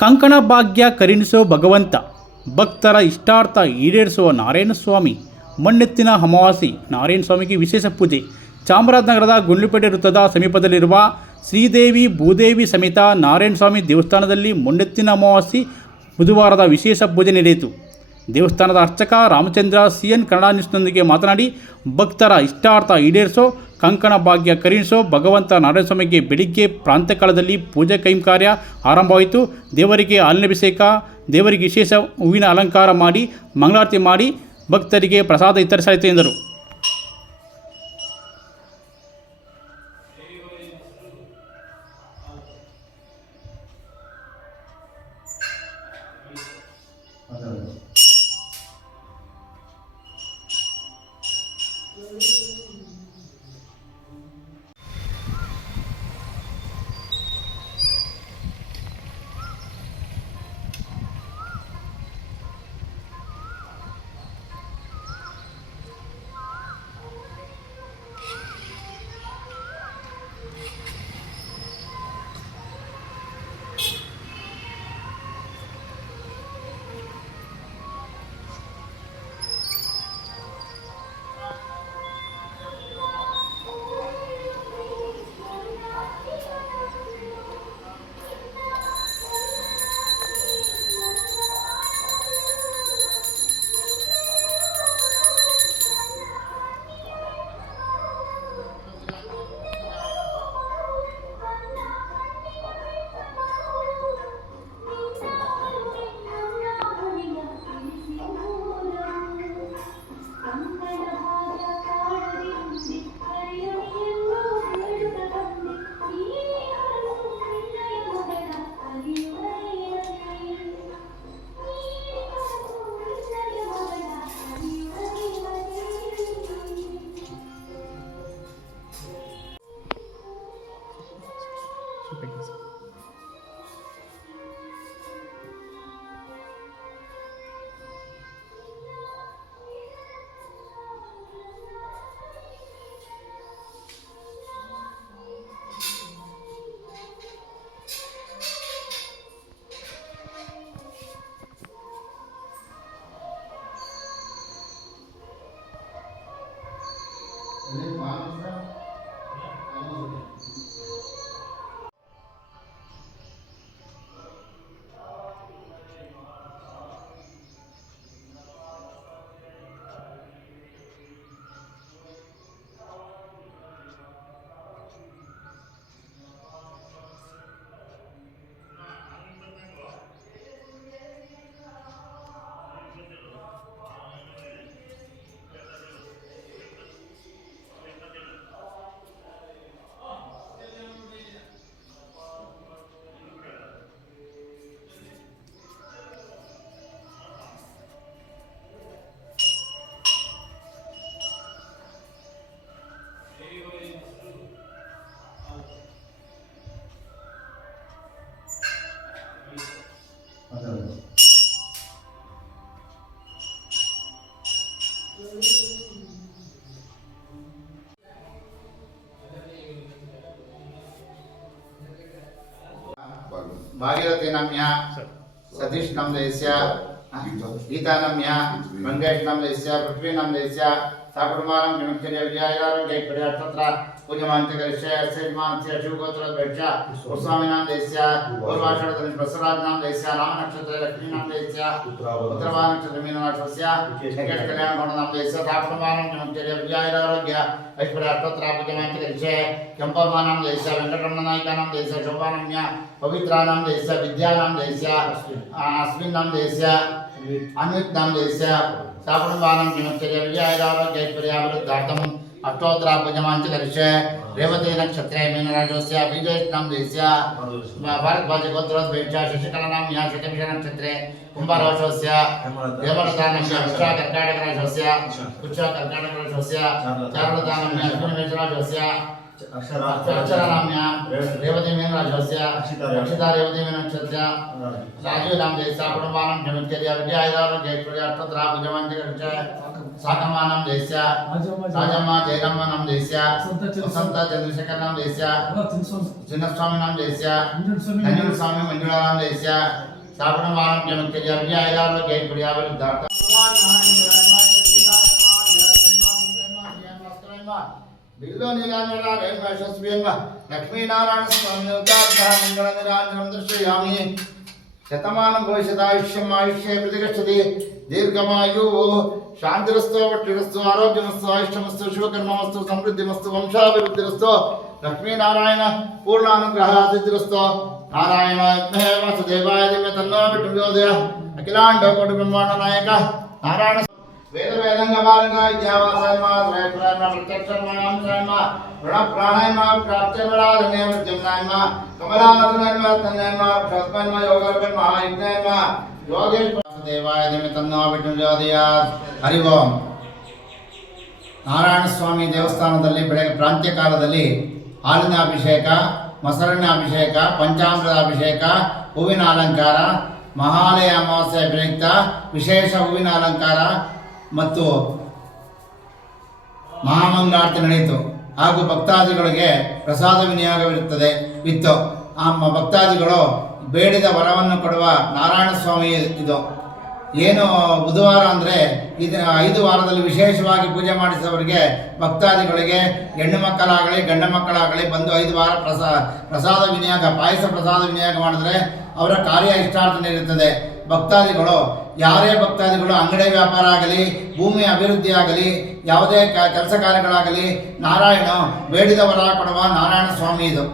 ಕಂಕಣ ಭಾಗ್ಯ ಕರುಣಿಸೋ ಭಗವಂತ, ಭಕ್ತರ ಇಷ್ಟಾರ್ಥ ಈಡೇರಿಸುವ ನಾರಾಯಣ ಸ್ವಾಮಿ. ಮಣ್ಣೆತ್ತಿನ ಅಮಾವಾಸ್ಯೆ ನಾರಾಯಣ ಸ್ವಾಮಿಗೆ ವಿಶೇಷ ಪೂಜೆ. ಚಾಮರಾಜನಗರದ ಗುಂಡ್ಲುಪೇಟೆ ವೃತ್ತದ ಸಮೀಪದಲ್ಲಿರುವ ಶ್ರೀದೇವಿ ಭೂದೇವಿ ಸಮೇತ ನಾರಾಯಣ ಸ್ವಾಮಿ ದೇವಸ್ಥಾನದಲ್ಲಿ ಮಣ್ಣೆತ್ತಿನ ಅಮಾವಾಸ್ಯೆ ಬುಧವಾರದ ವಿಶೇಷ ಪೂಜೆ ನಡೆಯಿತು. ದೇವಸ್ಥಾನದ ಅರ್ಚಕ ರಾಮಚಂದ್ರ CN ಕನ್ನಡ ನ್ಯೂಸ್ನೊಂದಿಗೆ ಮಾತನಾಡಿ, ಭಕ್ತರ ಇಷ್ಟಾರ್ಥ ಈಡೇರಿಸೋ ಕಂಕಣ ಭಾಗ್ಯ ಕರುಣಿಸೋ ಭಗವಂತ ನಾರಾಯಣ ಸ್ವಾಮಿಗೆ ಬೆಳಿಗ್ಗೆ ಪ್ರಾಂತ್ಯಕಾಲದಲ್ಲಿ ಪೂಜೆ ಕೈಂಕರ್ಯ ಆರಂಭವಾಯಿತು. ದೇವರಿಗೆ ಹಾಲಿನಭಿಷೇಕ, ದೇವರಿಗೆ ವಿಶೇಷ ಹೂವಿನ ಅಲಂಕಾರ ಮಾಡಿ ಮಂಗಳಾರತಿ ಮಾಡಿ ಭಕ್ತರಿಗೆ ಪ್ರಸಾದ ವಿತರಿಸಲಾಯಿತು ಎಂದರು. भागीरथी नाम्या सतीश नामदेस्य गीता नाम्या मंगेश नामदेस्य पृथ्वी नामदेस्य साकुमारं विमुक्तिय विजयारोग्य पर्याप्तत्र पूजमान्ते करिष्ये सेजमानस्य शिवगोत्र बैठा गोस्वामी नामदेस्य पूर्वाषाढ बसवराज नामदेस्य नाम नक्षत्र लक्ष्मी नामदेस्य उत्तरवान नक्षत्र मीनराशस्य निकेश कल्याण गौड़ नामदेस्य साकुमारं विमुक्तिय विजयारोग्य पर्याप्तत्र पूजमान्ते करिष्ये केंपल्मा नामदेस्य वेंकटरमण नायक नामदेस्य शोभानम्या पवित्रा नामदेस्य विद्या नामदेस्य अश्विन नामदेस्य अन्वित नामदेस्य साकुमारं विमुक्तिय विजयारोग्य पर्याप्तत्र अष्टोत्तरा पूजमांच करिष्ये रेवती नक्षत्रे मीनराशस्य बीजेश नामदेस्य भारद्वाज गोत्रोद्भवस्य शशिकला नाम्या शतभिष नक्षत्रे कुंभराशस्य देवरता नाम्या उच्च कर्काटक राशस्य उच्च कर्काटक राशस्य चारुलता नाम्या अश्विन राशस्य अक्षरा नाम्या रेवती मीनराशस्य अक्षिता रेवती नक्षत्र राजीव नामदेस्य कुटुंबानं जमित्यादि विद्यायदार जयपुर अष्टोत्तरा पूजमांच करिष्ये साकमानं देस्य राजम्मा जयरामनं देस्य वसंत चंद्रशेखरनं देस्य चिन्नस्वामिनं देस्य नंजुल स्वामी मंजुलानं देस्य सापडमानं जमक्के जर्यायदारो के कुडियावरुद्धार्थ बिल्लो नीलांजना रेणुशस्वेन्वा लक्ष्मी नारायण स्वामी उदारः मंगल निरांजनं दर्शयामि शतमानं भविष्यदायुष्यम् आयुष्ये प्रतिगच्छति दीर्घमायु शांतिरस्तु वट्टिरस्तु आरोग्यमस्तु आयुष्यमस्तु शुभकर्ममस्तु समृद्धिमस्तु वंशाभिवृद्धिरस्तु लक्ष्मी नारायण पूर्णानुग्रहः सिद्धिरस्तु नारायण वासुदेवाय दिव्य तन्नो विष्णुयोदय अखिलांड कोटि ब्रह्मांड नायक नारायण वेद वेदंगमालंगा विद्यावासयमा त्रयप्राणा प्रत्यक्षमायाम शरणमा ऋण प्राणायामा प्राप्त्यवराधने मृत्युंनायमा कमलानंदनायमा तन्नायमा प्रस्मयमा योगर्पण महायज्ञायमा योगेश देवाय दिव्य तन्नो विष्णुयोदय हरि ओम ನಾರಾಯಣ ಸ್ವಾಮಿ ದೇವಸ್ಥಾನದಲ್ಲಿ ಬೆಳಗ್ಗೆ ಪ್ರಾಂತ್ಯ ಕಾಲದಲ್ಲಿ ಹಾಲಿನ ಅಭಿಷೇಕ, ಮೊಸರಿನ ಅಭಿಷೇಕ, ಪಂಚಾಮೃತ ಅಭಿಷೇಕ, ಹೂವಿನ ಅಲಂಕಾರ, ಮಹಾಲಯ ಅಮಾವಾಸ್ಯೆ ಪ್ರಯುಕ್ತ ವಿಶೇಷ ಹೂವಿನ ಅಲಂಕಾರ ಮತ್ತು ಮಹಾಮಂಗಳಾರತಿ ನಡೆಯಿತು. ಹಾಗೂ ಭಕ್ತಾದಿಗಳಿಗೆ ಪ್ರಸಾದ ವಿನಿಯೋಗವಿರುತ್ತದೆ ಇತ್ತು. ಆ ಭಕ್ತಾದಿಗಳು ಬೇಡಿದ ವರವನ್ನು ಕೊಡುವ ನಾರಾಯಣ ಸ್ವಾಮಿ ಇದು. ಏನು ಬುಧವಾರ ಅಂದರೆ ಇದರ 5 ವಾರದಲ್ಲಿ ವಿಶೇಷವಾಗಿ ಪೂಜೆ ಮಾಡಿಸಿದವರಿಗೆ ಭಕ್ತಾದಿಗಳಿಗೆ ಹೆಣ್ಣು ಮಕ್ಕಳಾಗಲಿ ಗಂಡು ಮಕ್ಕಳಾಗಲಿ ಬಂದು 5 ವಾರ ಪ್ರಸಾದ ವಿನಿಯೋಗ, ಪಾಯಸ ಪ್ರಸಾದ ವಿನಿಯೋಗ ಮಾಡಿದ್ರೆ ಅವರ ಕಾರ್ಯ ಇಷ್ಟಾರ್ಥ ನೀಡುತ್ತದೆ. ಭಕ್ತಾದಿಗಳು ಯಾರೇ ಭಕ್ತಾದಿಗಳು ಅಂಗಡಿ ವ್ಯಾಪಾರ ಆಗಲಿ, ಭೂಮಿ ಅಭಿವೃದ್ಧಿ ಆಗಲಿ, ಯಾವುದೇ ಕೆಲಸ ಕಾರ್ಯಗಳಾಗಲಿ ನಾರಾಯಣ ಬೇಡಿದ ವರ ಕೊಡುವ ನಾರಾಯಣ ಸ್ವಾಮಿ ಇದು.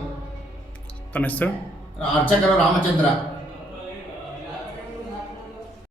ತಮ್ಮ ಹೆಸರು? ಅರ್ಚಕರು ರಾಮಚಂದ್ರ.